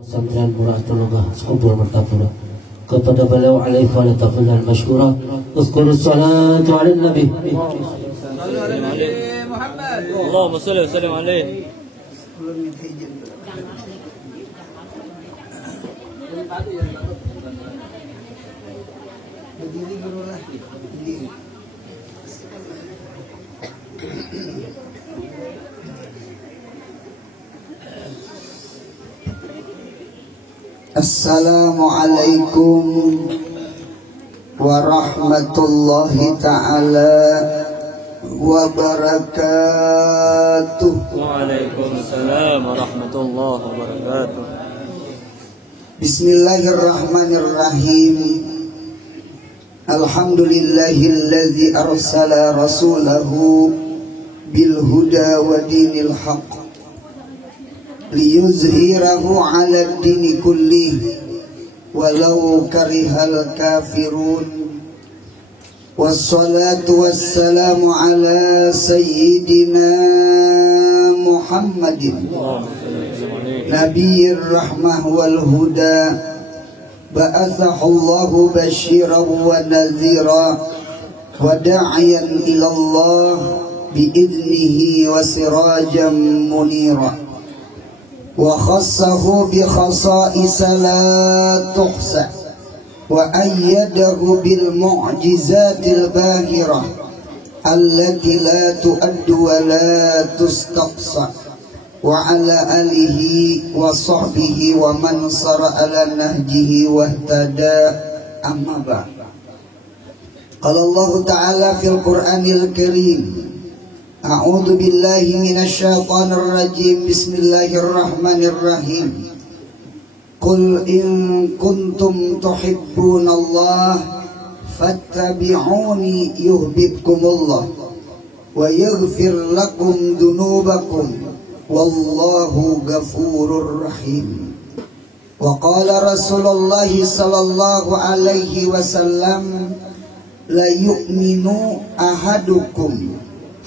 Sampeyan muratullah kubur martabullah kepada beliau alaihi wa ta'ala masykurah. Uzkurus salatu 'alan nabi. Muhammad. Allahumma shalli wa sallim alaihi. Assalamualaikum warahmatullahi ta'ala wabarakatuh. Waalaikumsalam warahmatullahi wabarakatuh. Bismillahirrahmanirrahim. Alhamdulillahilladzi arsala rasulahu bil huda wa dinil haqq liyuzhirahu 'ala ad-dini kullih walau karihal kafirun. Wassalatu wassalamu ala sayyidina Muhammadin nabiyir rahmah wal huda ba'athahu Allahu basyiran wa nadhira wa da'iyan ila Allah bi'idnihi wa sirajan munira. وخصه بخصائص لا تحصى وأيده بالمعجزات الباهرة التي لا تؤد ولا تستقصى وعلى آله وصحبه ومن صار على نهجه واهتدى. أما بعد، قال الله تعالى في القرآن الكريم: A'udzu billahi minasyaitonir rajim. Bismillahirrahmanirrahim. Qul in kuntum tuhibbunallah fattabi'uni yuhibbukumullah wa yaghfir lakum dunubakum wallahu ghafurur rahim. Wa qala Rasulullah sallallahu alaihi wasallam: la yu'minu ahadukum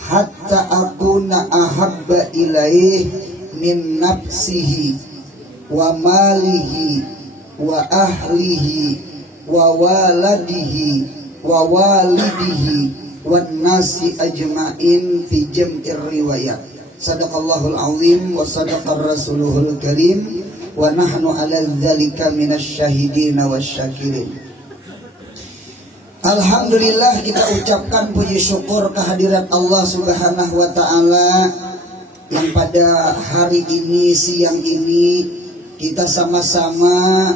hatta akuna ahabba ilaih min nafsihi wa malihi wa ahlihi wa waladihi wa walidihi wan nasi ajma'in fi jam'ir riwayat. Sadaqallahul azim wa sadaqar rasuluhul karim wa nahnu ala dzalika minasy syahidin wasyakirin. Alhamdulillah, kita ucapkan puji syukur kehadirat Allah Subhanahu wa ta'ala yang pada hari ini, siang ini, kita sama-sama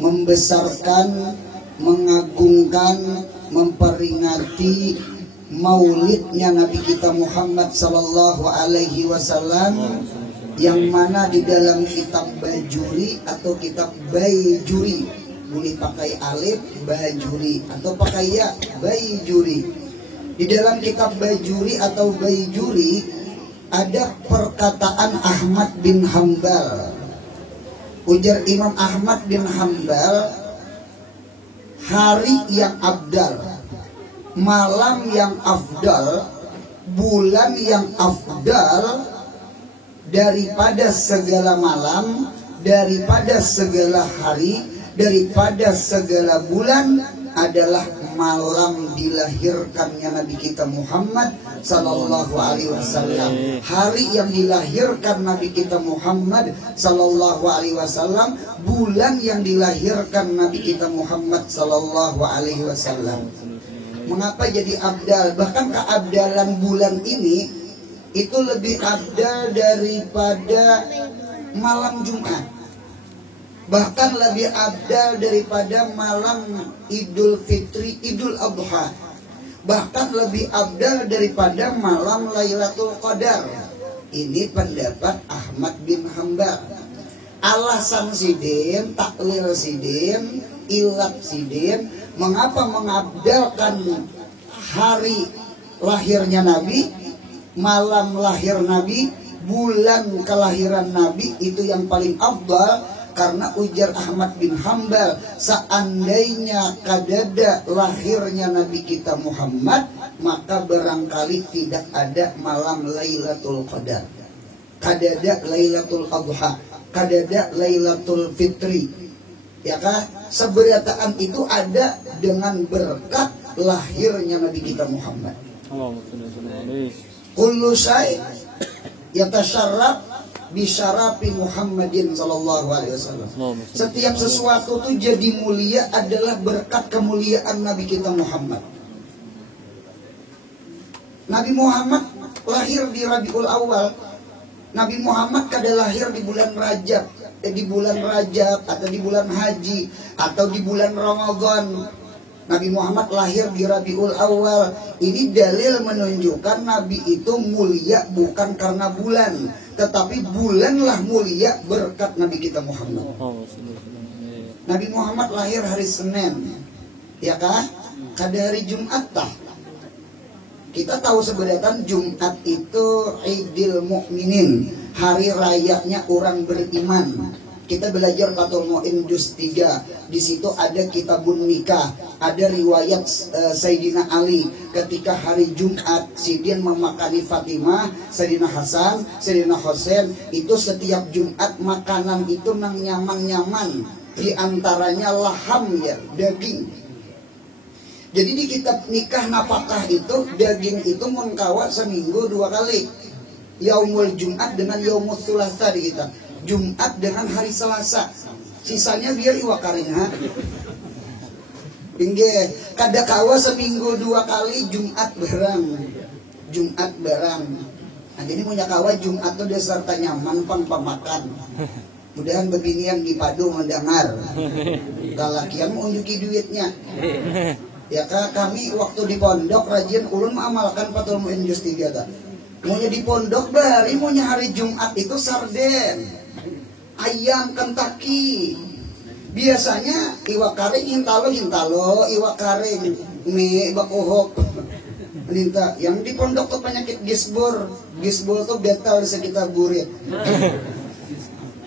membesarkan, mengagungkan, memperingati maulidnya Nabi kita Muhammad sallallahu alaihi wasallam, yang mana di dalam kitab Bajuri atau kitab Baijuri, boleh pakai alif Bajuri atau pakai ya Baijuri. Di dalam kitab Bajuri atau Baijuri ada perkataan Ahmad bin Hambal. Ujar Imam Ahmad bin Hambal, hari yang abdal, malam yang afdal, bulan yang afdal daripada segala malam, daripada segala hari, daripada segala bulan adalah malam dilahirkannya Nabi kita Muhammad sallallahu alaihi wasallam. Hari yang dilahirkan Nabi kita Muhammad sallallahu alaihi wasallam, bulan yang dilahirkan Nabi kita Muhammad sallallahu alaihi wasallam. Mengapa jadi abdal? Bahkan keabdalan bulan ini itu lebih abdal daripada malam Jumat. Bahkan lebih abdal daripada malam Idul Fitri, Idul Adha. Bahkan lebih abdal daripada malam Lailatul Qadar. Ini pendapat Ahmad bin Hambal. Alasan sidin, taklil sidin, ilat sidin, mengapa mengabdalkan hari lahirnya Nabi, malam lahir Nabi, bulan kelahiran Nabi itu yang paling afdal? Karena ujar Ahmad bin Hambal, seandainya kadada lahirnya Nabi kita Muhammad, maka barangkali tidak ada malam Lailatul Qadar. Kadada Lailatul Adha. kadada Lailatul Fitri. Ya kah? Seberataan itu ada dengan berkat lahirnya Nabi kita Muhammad. Allahumma shalli wa sallim alaihi. Kullu syai' yatasyarraf bisyarafi Muhammadin sallallahu alaihi wasallam. Setiap sesuatu itu jadi mulia adalah berkat kemuliaan Nabi kita Muhammad. Nabi Muhammad lahir di Rabiul Awal. Nabi Muhammad kada lahir di bulan Rajab, di bulan Rajab atau di bulan Haji atau di bulan Ramadan. Nabi Muhammad lahir di Rabiul Awal. Ini dalil menunjukkan Nabi itu mulia bukan karena bulan, tetapi bulanlah mulia berkat Nabi kita Muhammad. Nabi Muhammad lahir hari Senin, ya kah? Kada hari Jumat tah. Kita tahu sebenarnya Jumat itu Idul Mukminin, hari rayanya orang beriman. Kita belajar Fathul Mu'in juz 3. Di situ ada kitabun nikah, ada riwayat Sayyidina Ali ketika hari Jumat Sidin memakani Fatimah, Sayyidina Hasan, Sayyidina Husain. Itu setiap Jumat makanan itu nang nyaman-nyaman, di antaranya laham, ya, daging. Jadi di kitab nikah napakah itu daging itu mengkawat seminggu 2 kali. Yaumul Jumat dengan Yaumul Tsulasa di kita. Jumat dengan hari Selasa. Sisanya biar iwak karing, ha. Pinggir, kada kawa seminggu 2 kali Jumat barang. Jumat barang. Nah, jadi punya kawa Jumat itu serta nyaman pang pamakan. Mudahan beginian dipadu mendengar. Lalakian mau unjuki duitnya. Ya kak, kami waktu di pondok rajin ulun mengamalkan Fathul Mu'in juz 3 ta. Maunya di pondok bari maunya hari Jumat itu sarden, ayam Kentucky. Biasanya iwak karing hintalo, iwak karing mie bakuhok. Minta yang di pondok tuh penyakit gisbur tuh betal di sekitar burit.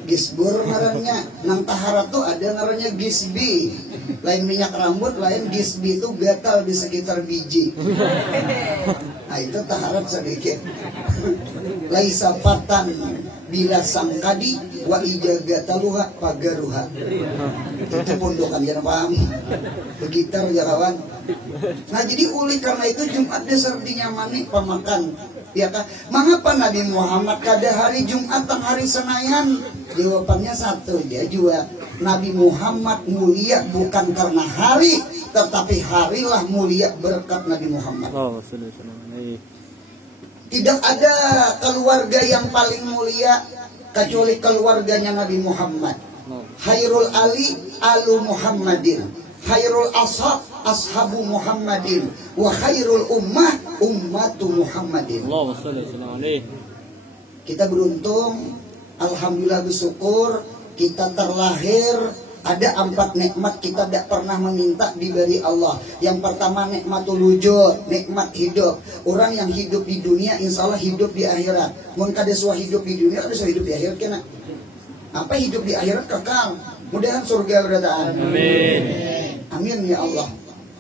Gisbur ngarannya, nang tahara tuh ada ngarannya gisbi. Lain minyak rambut, lain gisbi itu gatal di sekitar biji. Nah itu taharat sedikit. Laisa patan bila sangkadi wa ijagataluha pagaruha. Itu pondokan ya paham. Begitar ya kawan. Nah jadi oleh karena itu Jumat dasar dinyamani pemakan. Ya kan? Mengapa Nabi Muhammad kada hari Jumat tang hari Senayan? Jawabannya satu dia juga. Nabi Muhammad mulia bukan karena hari, tetapi harilah mulia berkat Nabi Muhammad. Tidak ada keluarga yang paling mulia kecuali keluarganya Nabi Muhammad. Khairul Ali alu Muhammadin, khairul ashab ashabu Muhammadin, wa khairul ummah ummatu Muhammadin. Kita beruntung, alhamdulillah bersyukur, kita terlahir ada 4 nikmat kita tidak pernah meminta diberi Allah. Yang pertama nikmatul wujud, nikmat hidup. Orang yang hidup di dunia insya Allah hidup di akhirat. Mun kada suah hidup di dunia, ada suah hidup di akhirat kena. Apa hidup di akhirat kekal. Mudahan surga berataan. Amin. Amin ya Allah.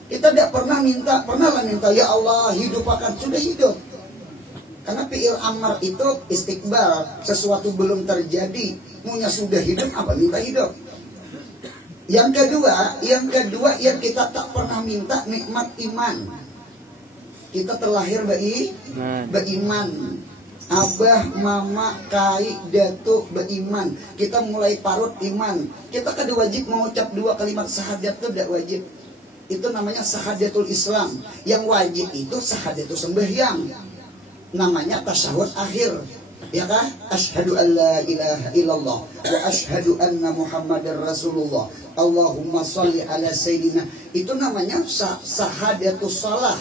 Kita tidak pernah minta, pernahlah minta ya Allah hidup akan sudah hidup. Karena fi'il amar itu istiqbal, sesuatu belum terjadi, maunya sudah hidup apa minta hidup. Yang kedua yang kita tak pernah minta nikmat iman. Kita terlahir beriman. Abah, mama, kai, datuk beriman. Kita mulai parut iman. Kita kada wajib mengucap 2 kalimat syahadat itu tidak wajib. Itu namanya syahadatul Islam. Yang wajib itu syahadatul sembahyang. Namanya tasyahud akhir. Ya kan? Asyhadu an la ilaha illallah wa asyhadu anna Muhammadar Rasulullah. Allahumma sholli ala sayyidina. Itu namanya syahadatul salah,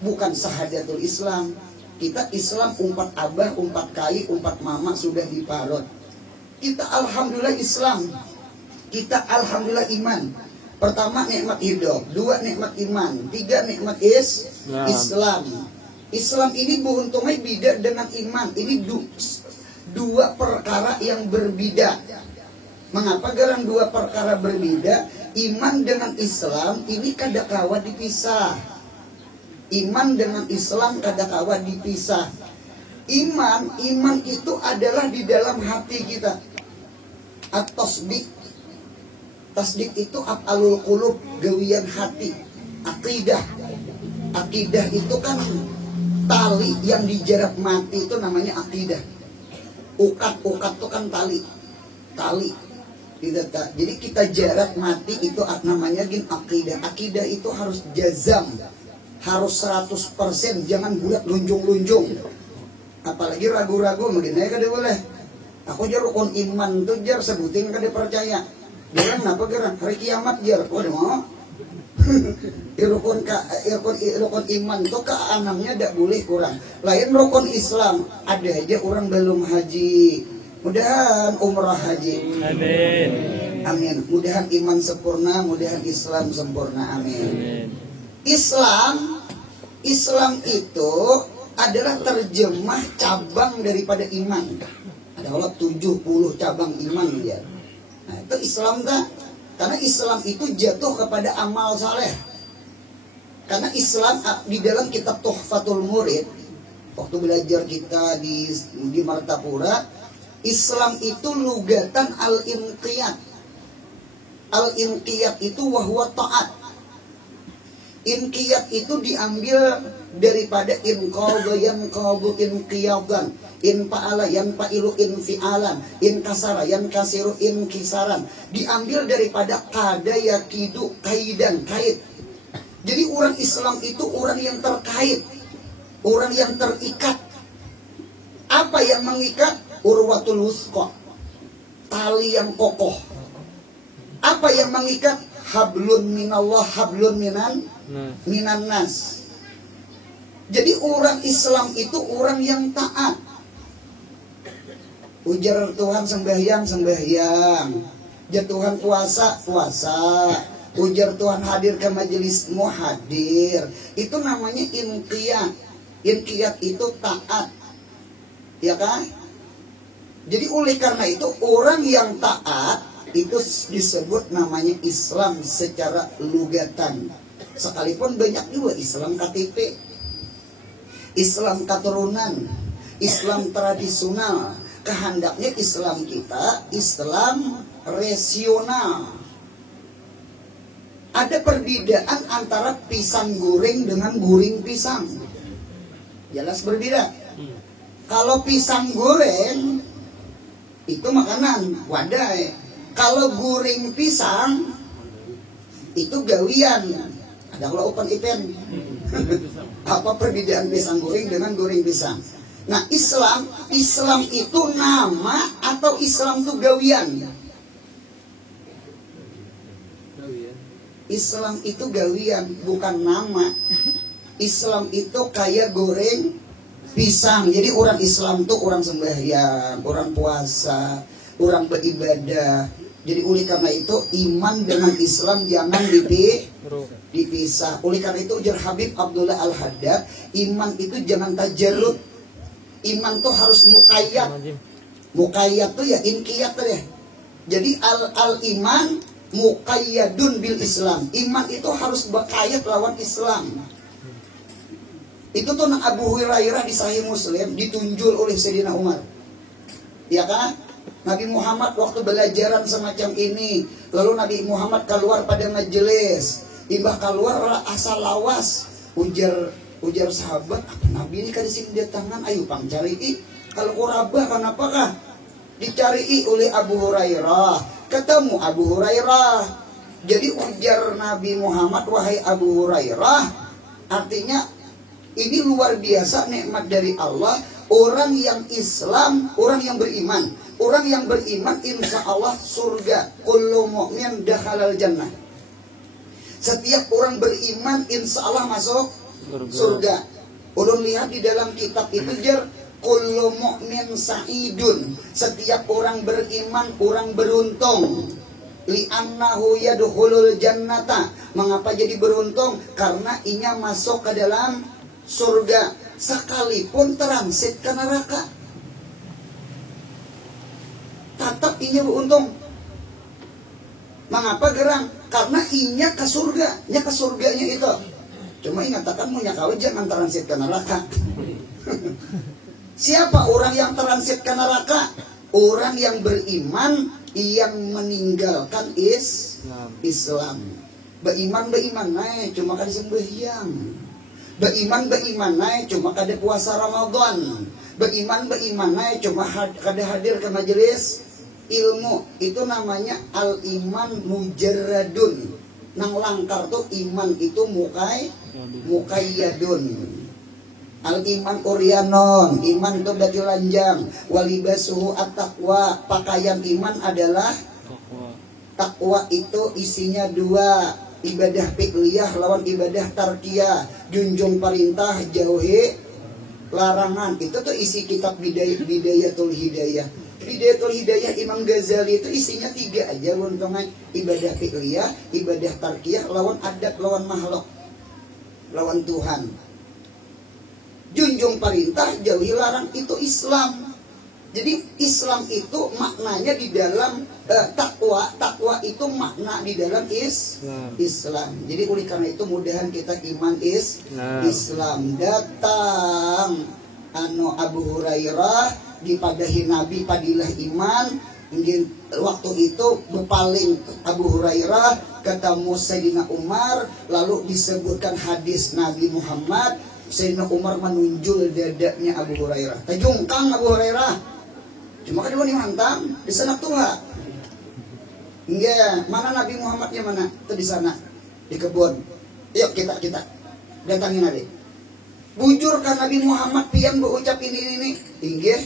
bukan syahadatul Islam. Kita Islam umpat abah, umpat kai, umpat mama sudah diparut. Kita alhamdulillah Islam. Kita alhamdulillah iman. Pertama nikmat hidup, 2 nikmat iman, 3 nikmat Islam. Islam ini buuntungnya beda dengan iman. Ini 2 perkara yang berbeda. Mengapa garang 2 perkara berbeda? Iman dengan Islam ini kada kawa dipisah. Iman dengan Islam kada kawa dipisah. Iman itu adalah di dalam hati kita. At-tasdik. Tasdik itu af'alul qulub, gawian hati. Akidah. Akidah itu kan tali yang dijerat mati, itu namanya akidah. Ukat itu kan tali. Jadi kita jerat mati itu namanya akidah. Akidah itu harus jazam, harus 100%, jangan bulat lunjung-lunjung. Apalagi ragu-ragu begini kada boleh. Aku jar rukun iman tuh jar sebutin kada percaya. Dia kenapa geran hari kiamat jar. Waduh mau. Rukun iman itu keenamnya tidak boleh kurang. Lain rukun Islam, ada aja orang belum haji. Mudahan umrah haji. Amin. Amin. Mudahan iman sempurna, mudahan Islam sempurna. Amin. Islam itu adalah terjemah cabang daripada iman. Ada 70 cabang iman ya. Nah, itu Islam kan? Karena Islam itu jatuh kepada amal saleh. Karena Islam di dalam kitab Tuhfatul Murid, waktu belajar kita di Martapura, Islam itu lugatan al-inqiyad. Al-inqiyad itu wahwa ta'at. Inqiyad itu diambil daripada inqadha yanqadhu inqiyadan, in fa'ala yanfa'ilu infi'alan, in kasara yankasiru inkisaran. Diambil daripada qada yakidu kaidan, kait. Jadi orang Islam itu orang yang terkait, orang yang terikat. Apa yang mengikat? Urwatul wusqa, tali yang kokoh. Apa yang mengikat? Hablun minallah, hablun minan nas. Jadi orang Islam itu orang yang taat. Ujar Tuhan sembahyang. Ujar Tuhan puasa. Ujar Tuhan hadir ke majelismu, hadir. Itu namanya inqiyad. Inqiyad itu taat. Ya kan? Jadi oleh karena itu orang yang taat itu disebut namanya Islam secara lugatan. Sekalipun banyak juga Islam KTP, Islam keturunan, Islam tradisional. Kehendaknya Islam kita Islam rasional. Ada perbedaan antara pisang goreng dengan goreng pisang. Jelas berbeda. Kalau pisang goreng itu makanan wadah. Kalau goreng pisang itu gawian. Ada kalau open event. Apa perbedaan pisang goreng dengan goreng pisang? Nah, Islam itu nama atau Islam itu gawian? Islam itu gawian, bukan nama. Islam itu kayak goreng pisang. Jadi orang Islam itu orang sembahyang, orang puasa, orang beribadah. Jadi oleh karena itu iman dengan Islam jangan dipisah. Oleh karena itu ujar Habib Abdullah Al-Haddad, iman itu jangan tajarrud. Iman tuh harus muqayyad. Muqayyad tuh ya inqiyad tuh ya. Jadi al-iman muqayyadun bil Islam. Iman itu harus berkayat lawan Islam. Itu tuh Abu Hurairah di Sahih Muslim ditunjul oleh Sayyidina Umar. Ya kan? Nabi Muhammad waktu belajaran semacam ini, lalu Nabi Muhammad keluar pada majelis, ibah keluar asal lawas, ujar sahabat, apa Nabi ini kan disini dia tangan, ayo pang cari kalau kurabah kenapakah? Dicari oleh Abu Hurairah, ketemu Abu Hurairah. Jadi ujar Nabi Muhammad, wahai Abu Hurairah, artinya ini luar biasa nikmat dari Allah. Orang yang Islam, orang yang beriman. Orang yang beriman insya Allah surga. Kullu mu'min dakhalal jannah. Setiap orang beriman insya Allah masuk surga. Ulun lihat di dalam kitab itu jar kullu mu'min sa'idun. Setiap orang beriman orang beruntung. Li'annahu yadkhulul jannata. Mengapa jadi beruntung? Karena inya masuk ke dalam surga. Sekalipun transit ke neraka, tetap inya beruntung. Mengapa gerang? Karena inya ke surga, nya ke surganya itu. Cuma ingatakan mau nyakawi jangan transit ke neraka. Siapa orang yang transit ke neraka? Orang yang beriman yang meninggalkan Islam. Beriman naik cuma kada sembahyang. Beriman naik cuma kada puasa Ramadan. Beriman naik cuma kada hadir ke majelis ilmu. Itu namanya al-iman mujarradun. Nang langkar tuh iman itu mukayyadun. Al-iman uryanon, iman itu berarti lanjang. Walibasuhu at-taqwa, pakaian iman adalah takwa. Itu isinya dua, ibadah fi'liyah lawan ibadah tarkiyah. Junjung perintah, jauhi larangan. Itu tuh isi kitab Bidayatul Hidayah. Bidayatul Hidayah Imam Ghazali itu isinya 3 aja untungnya. Ibadah fi'liyah, ibadah tarkiyah, lawan adat, lawan makhluk, lawan Tuhan. Junjung perintah, jauhi larang, itu Islam. Jadi Islam itu maknanya di dalam takwa. Takwa itu makna di dalam Islam. Jadi oleh karena itu mudahan kita iman Islam. Datang Abu Hurairah dipadahi Nabi padilah iman. Mungkin waktu itu berpaling Abu Hurairah ketemu Sayyidina Umar, lalu disebutkan hadis Nabi Muhammad. Sayyidina Umar menunjul dadanya Abu Hurairah. Tajungkang Abu Hurairah. Cuma kan dia mantang di sana Tuhan. Enggak, mana Nabi Muhammadnya mana? Itu di sana, di kebun. Yuk kita datangin Nabi. Bujurkan Nabi Muhammad pian berucap ini. Enggak,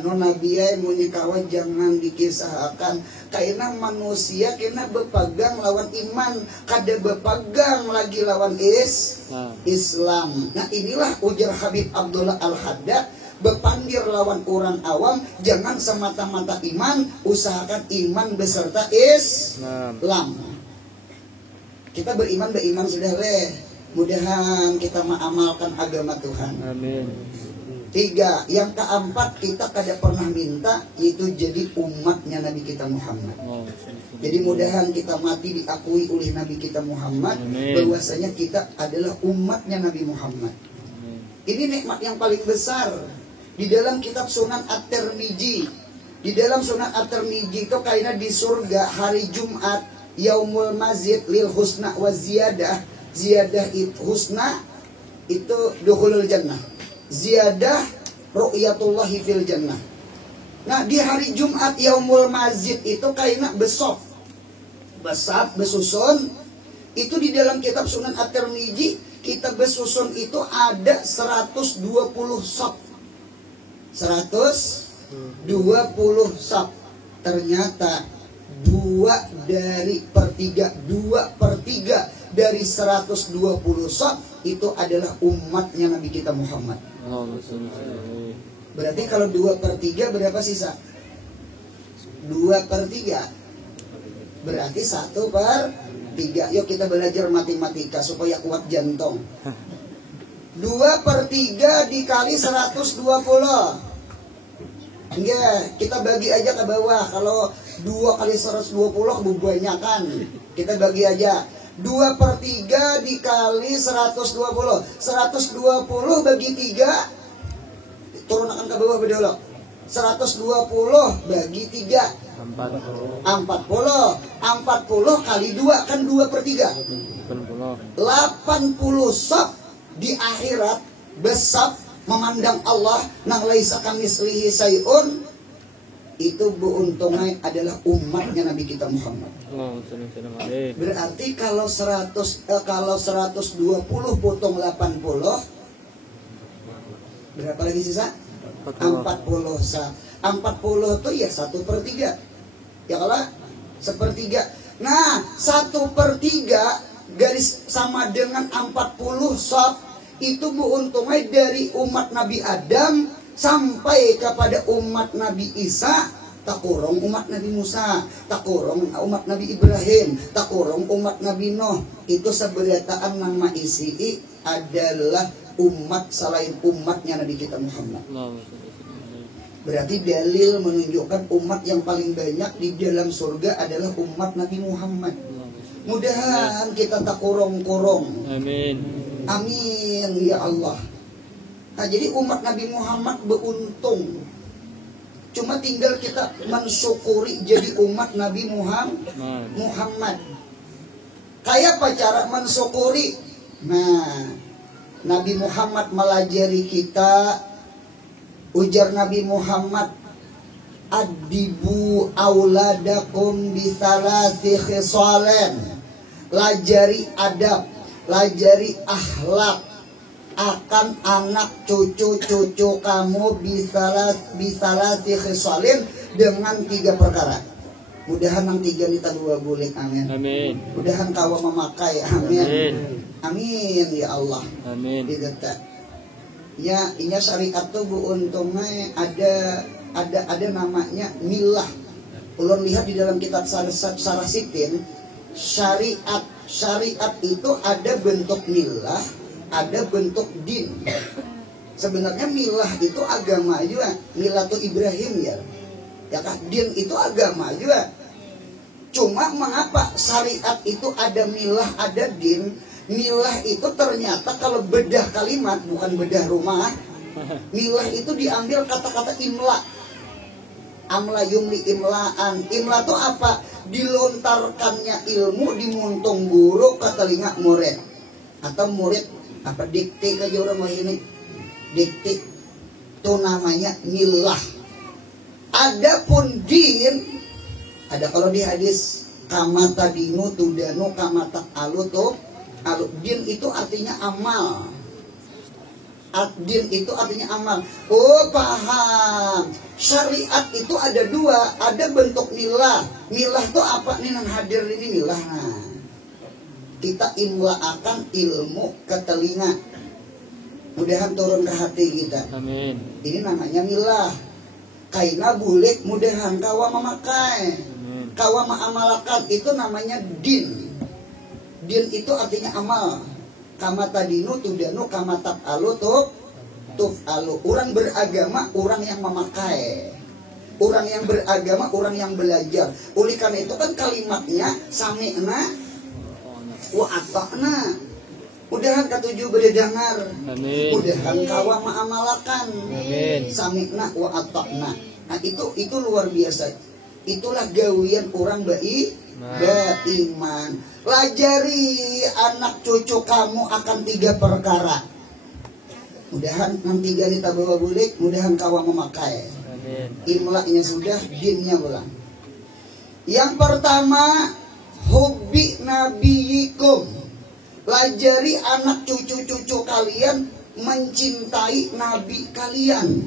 Nabi ya muni kawan jangan dikisahkan. Karena manusia kena berpegang lawan iman, kada berpegang lagi lawan Islam. Nah inilah ujar Habib Abdullah Al-Haddad, berpandir lawan orang awam, jangan semata-mata iman, usahakan iman beserta Islam. Kita beriman sudah mudahan kita mengamalkan agama Tuhan. Amin. 3, yang keempat kita kada pernah minta yaitu jadi umatnya Nabi kita Muhammad. Jadi mudahan kita mati diakui oleh Nabi kita Muhammad. Bahwasanya kita adalah umatnya Nabi Muhammad. Ini nikmat yang paling besar. Di dalam kitab Sunan At-Tirmidzi, di dalam Sunan At-Tirmidzi itu kayaknya di surga hari Jumat yaumul mazid lil husna wa ziyadah. Ziyadah itu husna itu dukhulul jannah. Ziyadah ru'yatullahi fil jannah. Nah di hari Jumat yaumul mazid itu kayaknya besusun itu di dalam kitab Sunan At-Tirmidzi. Kitab besusun itu ada 120 sab. 120 sab. Ternyata 2 per 3 dari 120 sab itu adalah umatnya Nabi kita Muhammad. Berarti kalau 2 per 3 berapa sisa? 2 per 3 berarti 1 per 3. Yuk kita belajar matematika supaya kuat jantung. 2 per 3 dikali 120. Enggak, kita bagi aja ke bawah. Kalau 2 kali 120 kebanyakan. Kita bagi aja. 2 per 3 dikali 120. 120 bagi 3. Turunkan ke bawah bedolok. 120 bagi 3. 40 kali 2 kan 2 per 3. 80 sab di akhirat besab memandang Allah nang laisa kamislihi sayun. Itu beruntungnya adalah umatnya Nabi kita Muhammad. Berarti kalau 120 potong 80 berapa lagi sisa? 40 sah. 40 itu ya 1 per 3. Ya kalau 1/3. Nah 1 per 3 garis sama dengan 40 sah. Itu beruntungnya dari umat Nabi Adam sampai kepada umat Nabi Isa, takurong umat Nabi Musa, takurong umat Nabi Ibrahim, takurong umat Nabi Nuh. Itu seberataan nama isi adalah umat selain umatnya Nabi kita Muhammad. Berarti dalil menunjukkan umat yang paling banyak di dalam surga adalah umat Nabi Muhammad. Mudahan kita tak kurung-kurung. Amin. Amin ya Allah. Nah jadi umat Nabi Muhammad beruntung. Cuma tinggal kita mensyukuri jadi umat Nabi Muhammad. Kayak apa cara mensyukuri? Nah, Nabi Muhammad melajari kita. Ujar Nabi Muhammad, adibu auladakum bisalasi khisalen. Lajari adab, lajari akhlak akan anak cucu-cucu kamu bisalasi khisalen dengan 3 perkara. Mudahan yang 3 nita 2 bulik, amin. Amin. Mudahan kawa memakai, amin. Amin. Amin ya Allah. Amin. Didata. Ya, inya syariat tuh bu untungnya ada namanya milah. Ulun lihat di dalam kitab Sarah Sitin, syariat itu ada bentuk milah, ada bentuk din. Sebenarnya milah itu agama juga, milah tuh Ibrahim ya. Ya kan, din itu agama juga. Cuma mengapa syariat itu ada milah, ada din? Milah itu ternyata kalau bedah kalimat, bukan bedah rumah. Milah itu diambil kata-kata imla. Amla yumli imlaan. Imla itu apa? Dilontarkannya ilmu dimuntung guru ke telinga murid. Atau murid apa dikte ke orang ini. Dikte itu namanya milah. Adapun din, ada kalau di hadis kamata dinu tudanu kamata alu tuh. Din itu artinya amal. Din itu artinya amal. Oh paham. Syariat itu ada 2. Ada bentuk milah. Milah itu apa nih yang hadir ini milah. Nah, kita imlaakan ilmu ke telinga. Mudahan turun ke hati kita. Amin. Ini namanya milah. Kaina bulik mudahan kawa memakai. Kawa ma'amalakan itu namanya din. Din itu artinya amal. Kamata dinu tudanu kamata alu tuf alu. Orang beragama, orang yang memakai. Orang yang beragama, orang yang belajar. Oleh karena itu kan kalimatnya sami'na wa ata'na. Mudahan ketujuh berdengar. Amin. Mudahan kawa ma'amalakan. Amin. Sami'na wa ata'na. Nah itu luar biasa. Itulah gawian orang beriman. Lajari anak cucu kamu akan 3 perkara. Mudahan yang 3 ini tak bawa bulik. Mudahan kawan memakai. Amin. Imlaknya sudah, dinnya ulang. Yang pertama, hobi nabiyikum. Lajari anak cucu-cucu kalian mencintai nabi kalian.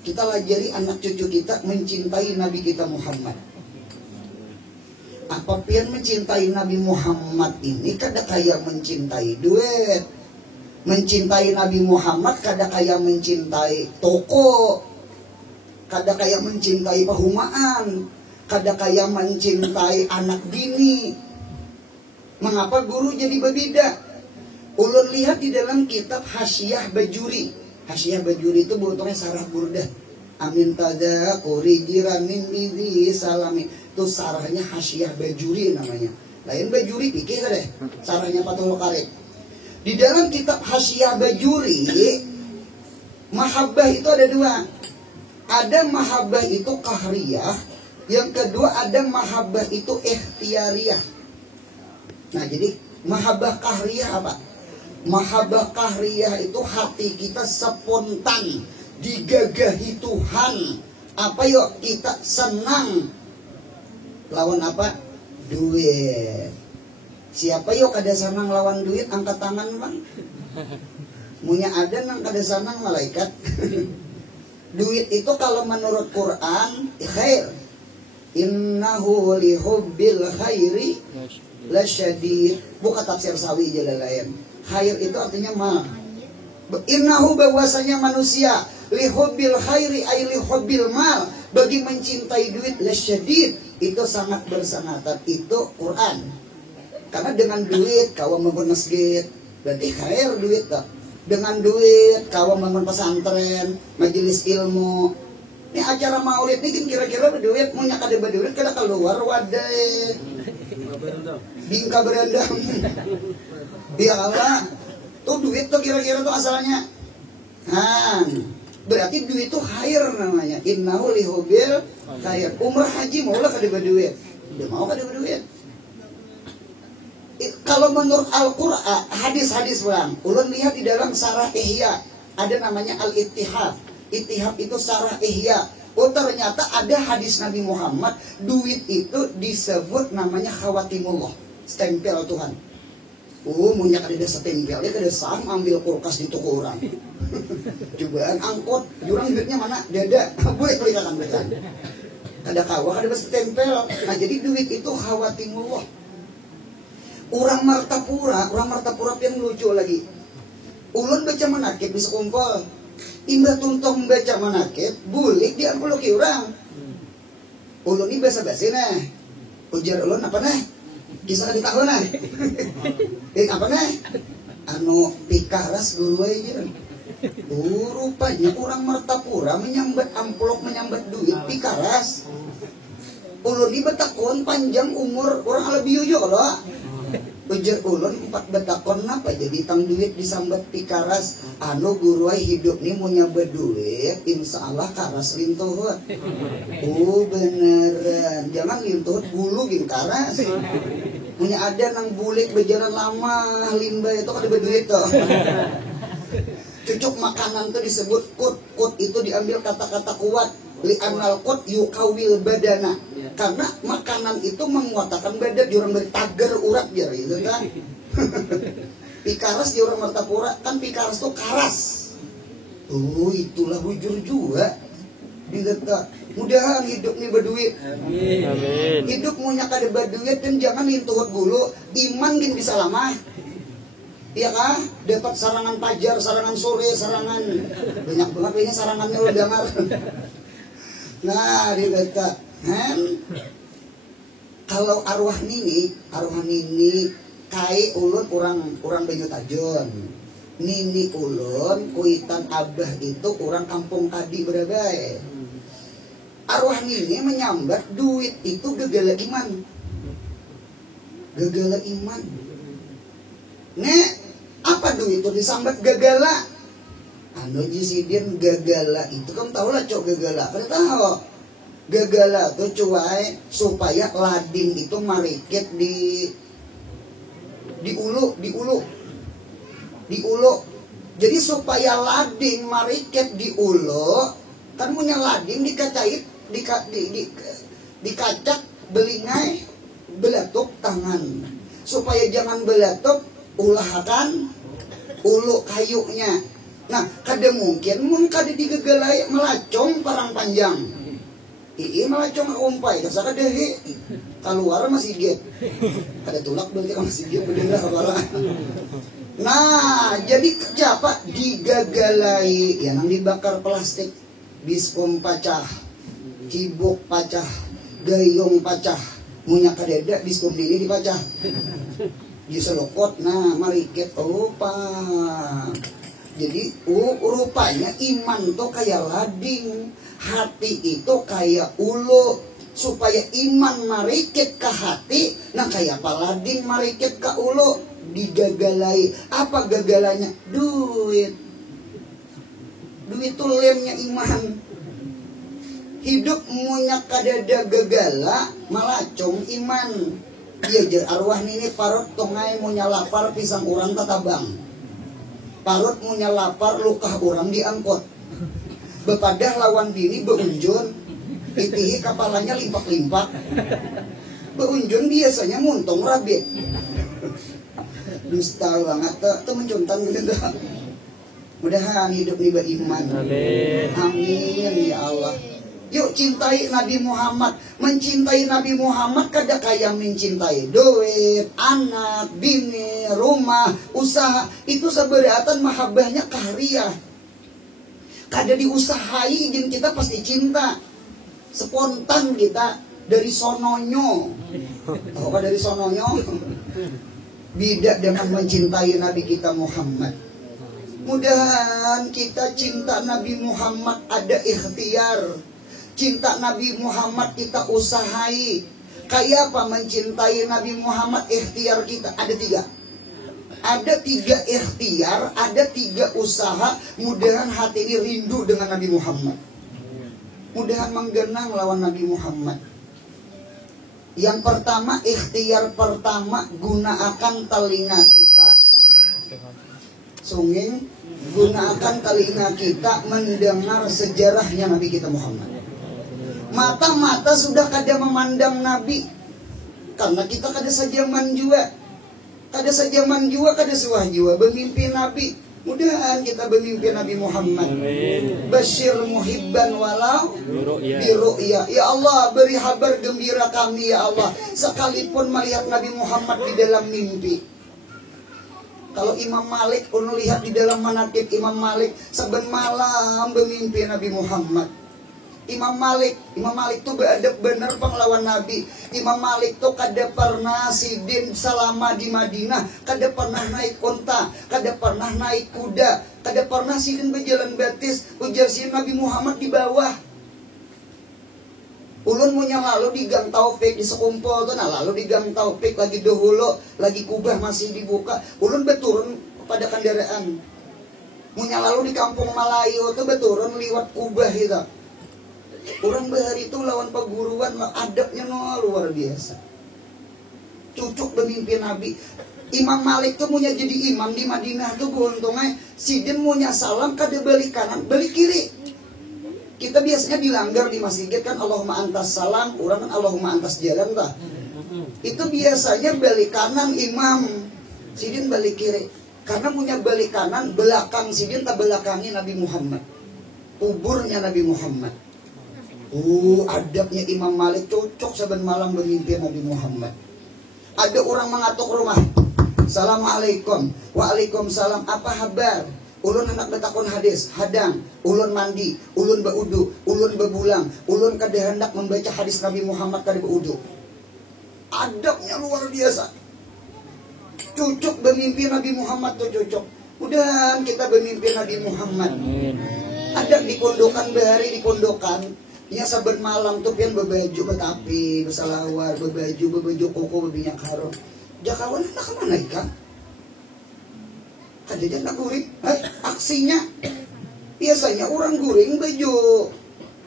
Kita lajari anak cucu kita mencintai nabi kita Muhammad. Apapun mencintai Nabi Muhammad ini kada kayak mencintai duit. Mencintai Nabi Muhammad kada kayak mencintai toko. Kada kayak mencintai perumahan. Kada kayak mencintai anak bini. Mengapa guru jadi berbeda? Ulun lihat di dalam kitab Hasyiah Bajuri. Hasyiah Bajuri itu bentuknya sarah burdah. Amin tada kuri jiramin bizi salami. Itu sarahnya Hasyiah Bajuri namanya. Lain Bajuri pikir deh. Sarahnya Fathul Qarib. Di dalam kitab Hasyiah Bajuri, mahabbah itu ada 2. Ada mahabbah itu kahriyah. Yang kedua ada mahabbah itu ikhtiariyah. Nah jadi mahabbah kahriyah apa? Mahabbah kahriyah itu hati kita spontan digagahi Tuhan. Apa yuk kita senang. Lawan apa? Duit. Siapa yuk kada senang lawan duit? Angkat tangan bang. Munya ada nang kada senang malaikat. Duit itu kalau menurut Quran khair. Innahu li hubbil khairi lasyadid. Bukan tafsir Sawi Jalalain. Khair itu artinya mal. Innahu bahwasanya manusia li hubbil khairi ay li hubbil mal. Bagi mencintai duit lasyadid. Itu sangat bersangatan. Itu Quran. Karena dengan duit kau membangun masjid, berarti khair duit tak. Dengan duit kau membangun pesantren, majelis ilmu. Ini acara maulid ini kira-kira berduit, mau nyakad berduit kada keluar wadai. Bingka berendam. Ya Allah. Tuh duit tuh kira-kira tuh asalnya. Han. Berarti duit itu khair namanya. Innahu lihubil khair. Umrah haji maulah kada berduit. Udah mau kada berduit. Kalau menurut Al-Qur'an, hadis-hadis ulang, ulun lihat di dalam Sarah Ihya ada namanya Al-Ittihab. Ittihab itu Sarah Ihya. Oh ternyata ada hadis Nabi Muhammad, duit itu disebut namanya khawatimullah, stempel Tuhan. Oh munyak ada stempel, dia kada sam ambil kulkas di toko orang. Cobaan angkot, jurang duitnya mana? Dada, boleh belikan. Ada kawah, ada stempel. Nah jadi duit itu khawatimullah. Orang Martapura yang lucu lagi. Ulun baca manakib bisa kumpul. Imbah tuntong baca manakib, bulik dia ampuluki orang. Ulun ini basa-basi nah. Ujar ulun apa nah? Kisah di tahun nah. Apa nah? Anu pikaras guru aja. Oh rupanya orang Martapura menyambat amplop, menyambat duit pikaras. Ulun ini betakon panjang umur orang lebih yuyo loh. Ujar ulun 4 betakon apa jadi tang duit disambat pikaras. Anu guruai hidup nih mau nyabat duit, insya Allah karas lintuh. Oh beneran, jangan lintuh bulu gin karas. Punya ada nang bulik berjalan lama limba itu kan ada duit tuh. Cucuk makanan tuh disebut kut. Kut itu diambil kata-kata kuat. Li'anal kut yukawil badana. Karena makanan itu menguatkan badan. Jurang dari tagar urat biar itu kan. Pikaras di orang Martapura kan pikaras tuh karas. Oh itulah bujur juga. Diletak. Mudahan hidup nih berduit. Amin. Hidup munya kada berduit dan jangan intuhut bulu. Iman gin bisa lama. Iya kah? Dapat sarangan pajar, sarangan sore, sarangan banyak banget ini sarangannya lo dengar. Nah, dia kata, kalau arwah nini kai ulun orang Banyu Tajon. Nini ulun kuitan abah itu orang Kampung Kadi Berabai. Arwah nini menyambat duit itu gegala iman. Gegala iman. Nek, apa duit itu disambat gegala? Anu jisidin gegala itu kamu tahu lah cok gegala. Kan tahu. Gegala tuh cuai supaya lading itu marikit di ulu. Jadi supaya lading marikit di ulu, kan punya lading dikacait dikacak belingai belatuk tangan. Supaya jangan belatuk ulahkan ulu kayunya. Nah, kada mungkin mun kada digegelai melacong parang panjang. Melacong umpai, kasa kada keluar masih get. Kada tulak berarti masih get benda kepala. Nah, jadi siapa digagalai ya nang dibakar plastik, biskom pacah, cibuk pacah, gayung pacah, munya kadeda biskom ini dipacah. Diselokot, nah marikit rupa. Jadi rupanya iman tuh kayak lading, hati itu kayak ulu. Supaya iman marikit ke hati, nah kayak apa lading marikit ke ulu, digagalai. Apa gagalanya? Duit. Duit itu lemnya iman. Hidup munya kadada gagala, malacong iman. Iya jar arwah nini parut tongai munya lapar pisang orang tatabang. Parut munya lapar luka orang diangkut. Bepadah lawan dini beunjun, itihi kepalanya limpak-limpak. Beunjun biasanya muntong rabit. Dusta banget tuh mencontan gitu. Mudahan hidup nih beriman. Amin. Amin ya Allah. Yuk cintai Nabi Muhammad. Mencintai Nabi Muhammad kada kayak mencintai duit, anak, bini, rumah, usaha. Itu seberatan mahabbahnya kahriah. Kada diusahai jin kita pasti cinta. Spontan kita dari sononyo. Tahu kan dari sononyo? Bidak dengan mencintai Nabi kita Muhammad. Mudahan kita cinta Nabi Muhammad ada ikhtiar. Cinta Nabi Muhammad kita usahai. Kayak apa mencintai Nabi Muhammad ikhtiar kita? Ada 3. ada 3 ikhtiar, ada 3 usaha. Mudahan hati ini rindu dengan Nabi Muhammad. Mudahan menggenang lawan Nabi Muhammad. Yang pertama, ikhtiar pertama, gunakan telinga kita. Sunging, gunakan telinga kita mendengar sejarahnya Nabi kita Muhammad. Mata-mata sudah kada memandang Nabi, karena kita kada sejaman juga. Kada sejaman juga, kada suah juga bermimpi Nabi. Mudahan kita bermimpi Nabi Muhammad. Basyir muhibban walau biru'ya. Ya Allah, beri kabar gembira kami ya Allah, sekalipun melihat Nabi Muhammad di dalam mimpi. Kalau Imam Malik pun lihat di dalam manaqib Imam Malik, saben malam bermimpi Nabi Muhammad. Imam Malik tuh beradab bener penglawan Nabi. Imam Malik tuh kada pernah sidin selama di Madinah, kada pernah naik unta, kada pernah naik kuda, kada pernah sidin berjalan batis. Ujar si Nabi Muhammad di bawah. Ulun punya lalu di Gang Taufik di sekumpul tuh, nah lalu di Gang Taufik lagi dahulu, lagi kubah masih dibuka. Ulun beturun pada kendaraan. Punya lalu di Kampung Malayu tuh beturun liwat kubah gitu. Orang bahari itu lawan perguruan, adabnya luar biasa. Cucuk bermimpi Nabi. Imam Malik tuh punya jadi imam di Madinah tuh beruntungnya. Sidin punya salam kada balik kanan, balik kiri. Kita biasanya dilanggar di masjid kan, Allahumma antas salam, orang kan Allahumma antas jalan lah. Itu biasanya balik kanan imam, sidin balik kiri. Karena punya balik kanan, belakang sidin tak belakangi Nabi Muhammad. Kuburnya Nabi Muhammad. Adabnya Imam Malik cocok saben malam bermimpi Nabi Muhammad. Ada orang mengatuk rumah, Assalamualaikum. Waalaikumsalam, apa kabar? Ulun hendak betakun hadis, hadang. Ulun mandi, ulun baudu, ulun bebulang, ulun kada hendak membaca hadis Nabi Muhammad kada baudu. Adabnya luar biasa. Cocok bermimpi Nabi Muhammad tuh cocok. Mudahan kita bermimpi Nabi Muhammad. Ada di pondokan bahari, di pondokan ya saben malam tuh pian berbaju betapi, bersalawar, berbaju koko, berminyak harum. Jakawan hendak kemana ikan? Kadang nak guring, aksinya biasanya orang guring baju.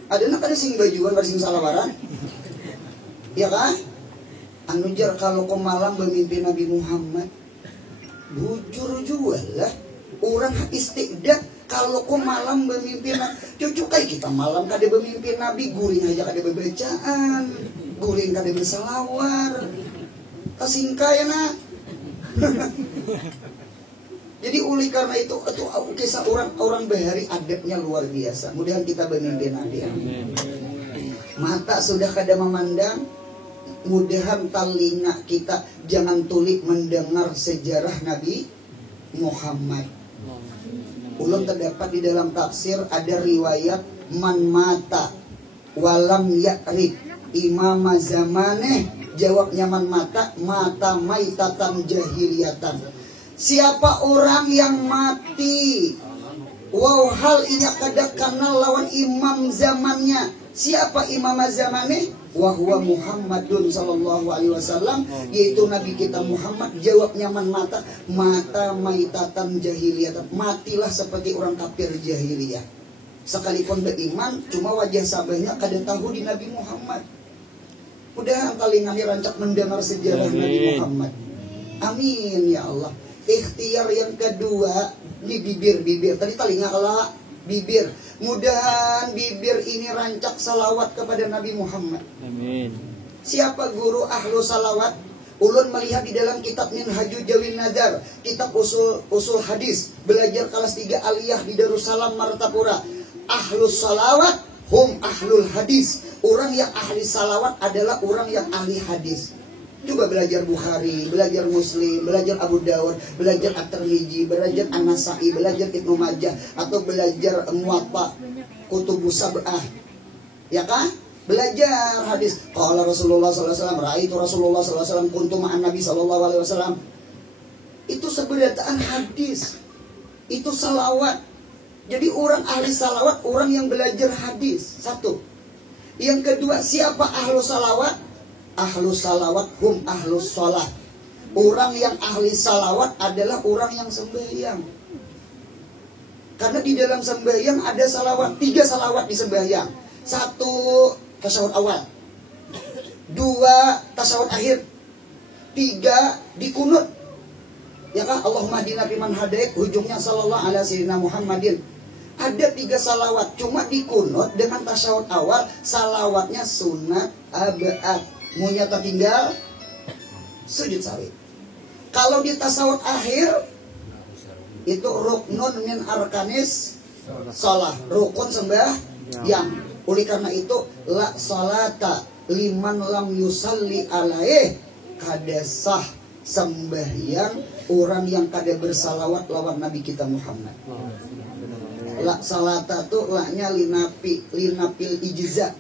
Ada nak ada sing bajuan, ada sing salawaran, ya kan? Anu jar kalau ke malam bermimpi Nabi Muhammad, bujur jual lah. Orang istiqdah kalau kau malam bermimpi Nabi, cucu kayak kita malam kada bermimpi Nabi, guring aja kada berbacaan, guring kada bersalawar, kasingkai nak. Jadi oleh karena itu kisah orang bahari adabnya luar biasa. Mudahan kita bermimpi Nabi. Mata sudah kada memandang, mudahan telinga kita jangan tulik mendengar sejarah Nabi Muhammad. Ulun terdapat di dalam tafsir ada riwayat man mata walam ya'rif imam zamaneh, jawabnya man mata maitatan jahiliyatan. Siapa orang yang mati hal ini kada kenal lawan imam zamannya. Siapa imam zamannya? Wahwa Muhammadun sallallahu alaihi wasallam, yaitu Nabi kita Muhammad. Jawabnya man mata maitatan jahiliyah, matilah seperti orang kafir jahiliyah. Sekalipun beriman, cuma wajah sabarnya kada tahu di Nabi Muhammad. Mudah telinga rancak mendengar sejarah Nabi Muhammad. Amin ya Allah. Ikhtiar yang kedua di bibir. Tadi telinga kalah, bibir. Mudahan bibir ini rancak salawat kepada Nabi Muhammad. Amin. Siapa guru ahlu salawat? Ulun melihat di dalam kitab Minhajul Jawin Nadar, kitab usul hadis, belajar kelas 3 aliyah di Darussalam Martapura. Ahlus salawat hum ahlul hadis. Orang yang ahli salawat adalah orang yang ahli hadis. Coba belajar Bukhari, belajar Muslim, belajar Abu Dawud, belajar At-Tirmidzi, belajar An-Nasa'i, belajar Ibnu Majah, atau belajar Muwatta, Kutubus Sab'ah. Ya kan? Belajar hadis. Qala Rasulullah sallallahu alaihi wasallam, ra'aitu Rasulullah sallallahu alaihi wasallam, kuntu ma'an Nabi sallallahu alaihi wasallam. Itu sebenarnya hadis. Itu salawat. Jadi orang ahli salawat, orang yang belajar hadis. Satu. Yang kedua, siapa ahlu salawat? Ahlus salawat hum ahlus sholat. Orang yang ahli salawat adalah orang yang sembahyang. Karena di dalam sembahyang ada salawat, 3 salawat di sembahyang. 1 tasyahud awal, 2 tasyahud akhir, 3 di kunut. Ya kan? Allahumma hdina fiman hadait, ujungnya sallallahu ala sayyidina Muhammadin. Ada 3 salawat, cuma di kunut dengan tasyahud awal salawatnya sunat abad. Munya tinggal sujud sawi. Kalau di tasawuf akhir itu ruknun min arkanis shalah, rukun sembahyang. Oleh karena itu la salata liman lam yusalli alaih, kada sah sembahyang orang yang kada bersalawat lawan Nabi kita Muhammad. La salata tu laknya linapil ijza.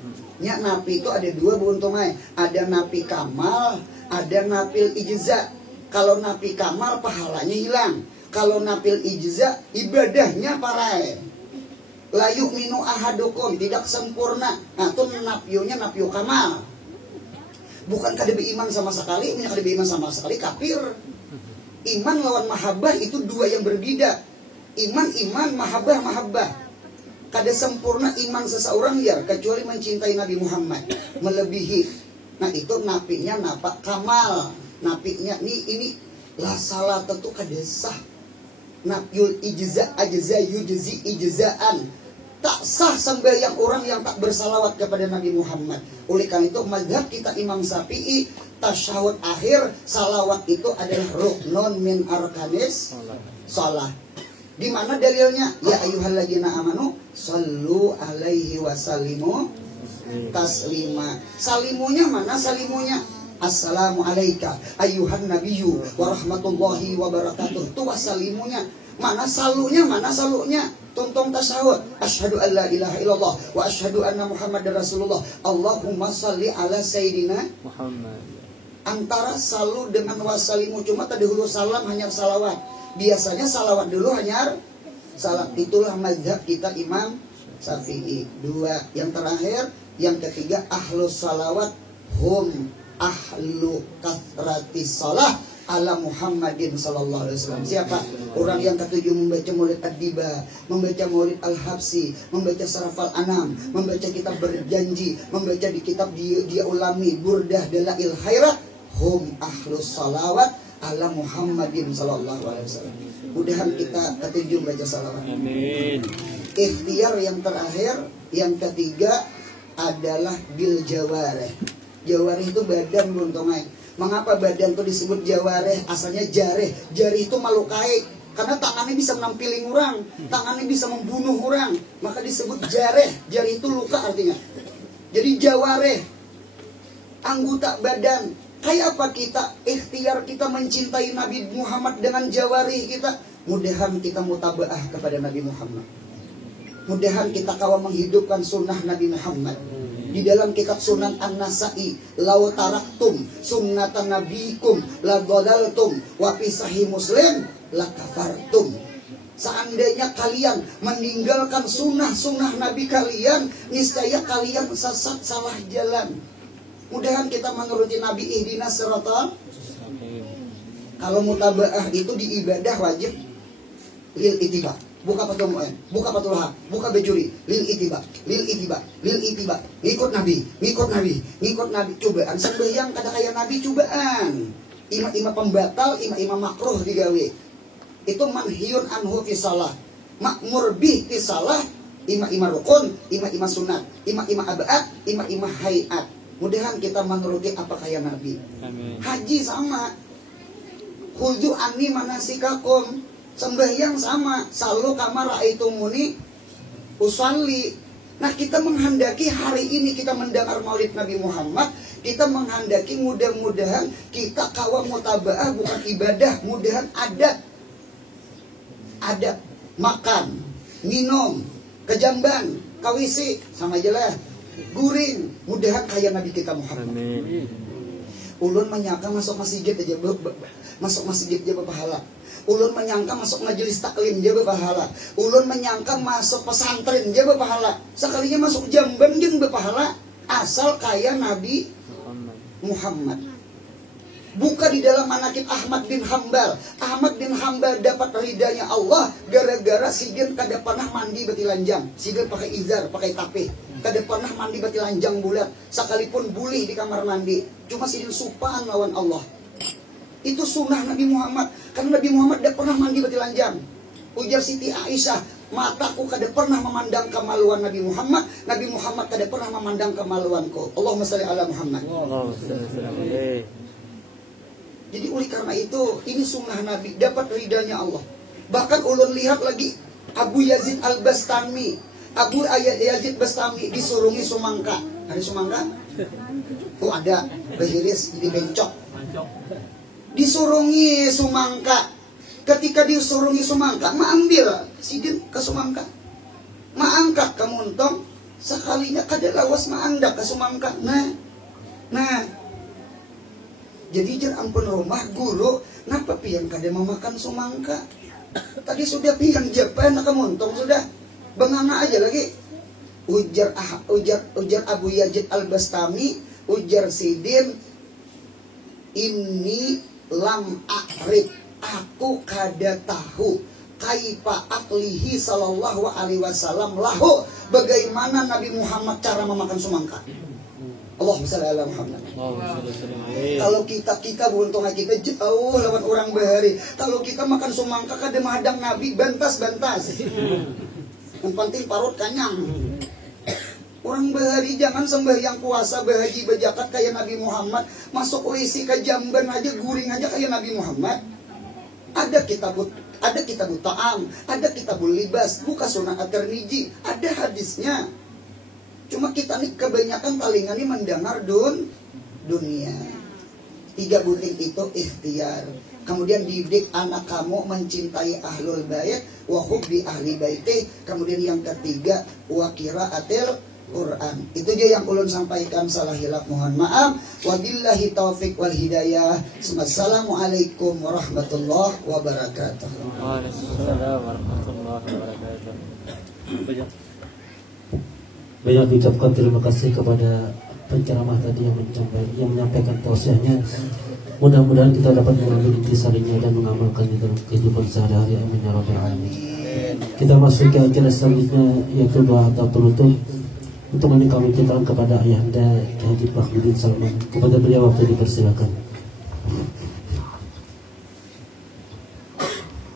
Nya napi itu ada 2 beuntungan, ada napi kamal, ada napil ijza. Kalau napi kamal pahalanya hilang. Kalau napil ijza ibadahnya parai. La yu'minu ahadukum, tidak sempurna. Nah itu napionya napio kamal. Bukan kada beriman sama sekali, kada beriman sama sekali kafir. Iman lawan mahabbah itu 2 yang berbeda. Iman, mahabbah. Kada sempurna iman seseorang ya kecuali mencintai Nabi Muhammad melebihi. Nah itu napinya napak kamal. Napinya ini la salat tentu kada sah. Nafyul ijza ajza yujzi ijzaan. Tak sah sembahyang orang yang tak bersalawat kepada Nabi Muhammad. Oleh karena itu mazhab kita Imam Syafi'i, tasyahud akhir salawat itu adalah ruknun min arkanis shalah. Di mana dalilnya? Ya ayyuhalladzina amanu shallu alaihi wasallimu taslima. Salimunya mana salimunya? Assalamu alaika ayyuhan nabiyyu wa rahmatullahi wa barakatuh. Itu wasalimunya. Mana salunya? Mana salunya? Tuntung tasyahud. Asyhadu an la ilaha illallah wa asyhadu anna Muhammadar Rasulullah. Allahumma shalli ala sayyidina Muhammad. Antara salu dengan wasalimu cuma tadi dulu salam hanya salawat. Biasanya salawat dulu hanya salam. Itulah mazhab kita Imam Syafi'i. 2. Yang terakhir, yang ketiga ahlus salawat hum ahlu kathrati salah ala Muhammadin sallallahu alaihi wasallam. Siapa? Orang yang ketujuh membaca Maulid Ad-Diba, membaca Maulid Al-Habsi, membaca Sarafal Anam, membaca kitab Berjanji, membaca di kitab dia ulami Burdah Dalail Khairat, hum ahlus salawat ala Muhammadin sallallahu alaihi wasallam. Mudahan kita ketujuh baca salawat. Amin. Ikhtiar yang terakhir, yang ketiga adalah bil jawareh. Jawareh itu badan buntongai. Mengapa badan itu disebut jawareh? Asalnya jareh. Jari itu malukai. Karena tangannya bisa menampiling orang, tangannya bisa membunuh orang, maka disebut jareh. Jari itu luka artinya. Jadi jawareh, anggota badan. Kayak apa kita ikhtiar kita mencintai Nabi Muhammad dengan jawarih kita? Mudahan kita mutabaah kepada Nabi Muhammad. Mudahan kita kawal menghidupkan sunnah Nabi Muhammad. Di dalam kitab Sunan An-Nasa'i, lau taraktum sunnatan nabikum la dodaltum wa fi sahih Muslim la kafartum. Seandainya kalian meninggalkan sunnah-sunnah Nabi kalian, niscaya kalian sesat salah jalan. Mudahan kita menuruti Nabi ihdinas siratal. Kalau mutabaah itu di ibadah wajib lil itiba. Buka Fathul Mu'in, buka Fathul Haq, buka Bejuri, lil itiba, ngikut Nabi. Cobaan sembahyang kada kaya Nabi cobaan. Ima-ima pembatal, ima-ima makruh digawe. Itu manhiyun anhu fi shalah, makmur bih fi shalah, ima-ima rukun, ima-ima sunat, ima-ima abad, ima-ima hayat. Mudahan kita menuruti apa kaya Nabi. Amin. Haji sama. Khudhu anni manasikakum. Sembahyang sama, salu kama raaitumuni usalli. Nah, kita menghendaki hari ini kita mendengar Maulid Nabi Muhammad, kita menghendaki mudah-mudahan kita kawa mutabaah bukan ibadah, mudahan adat makan, minum, kejamban, kawisi sama aja lah, guring, mudahan kaya Nabi kita Muhammad. Amin. Ulun menyangka masuk masjid aja berpahala. Ulun menyangka masuk majelis taklim dia berpahala. Ulun menyangka masuk pesantren dia berpahala. Sekalinya masuk jamban dia berpahala. Asal kaya Nabi Muhammad. Buka di dalam manaqib Ahmad bin Hambal. Ahmad bin Hambal dapat ridanya Allah gara-gara sidin kada pernah mandi bati lanjang. Sidin pakai izar, pakai tapeh. Kada pernah mandi bati lanjang bulat. Sekalipun bulih di kamar mandi. Cuma sidin supan lawan Allah. Itu sunnah Nabi Muhammad. Karena Nabi Muhammad tidak pernah mandi bati lanjang. Ujar Siti Aisyah, mataku kada pernah memandang kemaluan Nabi Muhammad. Nabi Muhammad kada pernah memandang kemaluanku. Allahumma shalli ala Muhammad. Jadi oleh karena itu, ini sunnah Nabi, dapat ridanya Allah. Bahkan ulun lihat lagi Abu Yazid Al-Bastami. Abu Yazid Bastami disurungi sumangka. Ada sumangka? Oh ada, behiris jadi bencok. Disurungi sumangka. Ketika disurungi sumangka, maambil sidin ke sumangka. Maangkat ke muntong, sekalinya kada lawas maandak ke sumangka. Nah. Jadi jar ampun rumah guru, napa pian kada memakan sumangka? Tadi sudah pian Jepang nak muntong sudah. Bengana aja lagi. Ujar Abu Yazid Al-Bastami, ujar sidin, ini lam akrib, aku kada tahu kaifa aklihi sallallahu alaihi wasallam lahu, bagaimana Nabi Muhammad cara memakan sumangka. Allahumma shalli ala Muhammad. Kalau kita beruntung kita jauh lawan orang bahari. Kalau kita makan sumangka kada mahadang Nabi bantas. Yang penting parut kanyang. Orang bahari jangan sembahyang puasa berhaji berzakat kayak Nabi Muhammad, masuk WC ke jamban aja guring aja kayak Nabi Muhammad. Ada kitabut ta'am, ada kitabul libas, buka sunnah at-Tirmidzi, ada hadisnya. Cuma kita nih kebanyakan palingan ini mendengar dunia. 3 butir itu ikhtiar. Kemudian didik anak kamu mencintai ahlul bait wa hubbi ahli baiti. Kemudian yang ketiga wa qiraatil Quran. Itu dia yang ulun sampaikan, salah hilaf mohon maaf. Wabillahi taufik wal hidayah. Assalamualaikum warahmatullahi wabarakatuh. Waalaikumsalam warahmatullahi wabarakatuh. Banyak ucapkan terima kasih kepada penceramah tadi yang menyampaikan tausiahnya. Mudah-mudahan kita dapat mengambil intisarinya dan mengamalkannya dalam kehidupan sehari-hari. Amin ya rabbal alamin. Kita masuk ke acara selanjutnya, yaitu doa atau penutup. Untuk ini kami ceritakan kepada Ayahanda Ki Haji Fakhruddin Salman. Kepada beliau waktu dipersilakan.